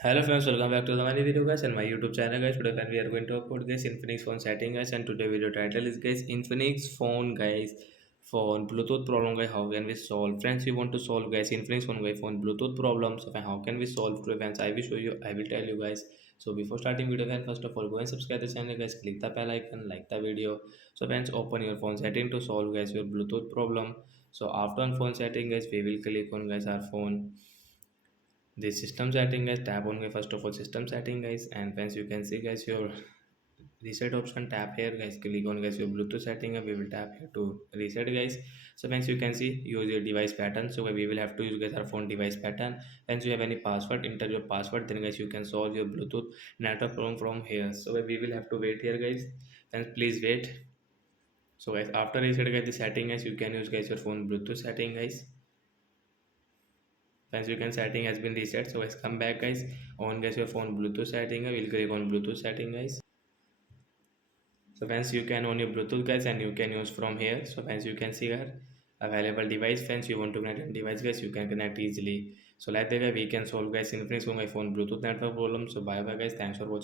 Hello friends, welcome back to the many video guys and my YouTube channel guys. Today when we are going to upload guys Infinix phone setting guys, and today video title is guys Infinix phone guys phone Bluetooth problem guys, how can we solve? Friends, we want to solve guys Infinix phone guys phone Bluetooth problems. So how can we solve today friends? I will show you, I will tell you guys. So before starting video guys, first of all go and subscribe the channel guys, click the bell icon, like the video. So friends, open your phone setting to solve guys your Bluetooth problem. So after on phone setting guys, we will click on guys our phone the system setting guys, tap on guys, first of all system setting guys, and once you can see guys your reset option, tap here guys, click on guys your Bluetooth setting and we will tap here to reset guys. So once you can see use your device pattern, so we will have to use guys our phone device pattern. Once you have any password, enter your password, then guys you can solve your Bluetooth network problem from here. So we will have to wait here guys, and please wait. So guys, after reset guys the setting guys, you can use guys your phone Bluetooth setting guys. Once you can setting has been reset, so guys come back guys, on guys your phone Bluetooth setting, we'll click on Bluetooth setting guys. So once you can on your Bluetooth guys, and you can use from here. So once you can see here available device, friends you want to connect a device guys, you can connect easily. So like that way we can solve guys Infinix phone Bluetooth network problem. So bye bye guys, thanks for watching.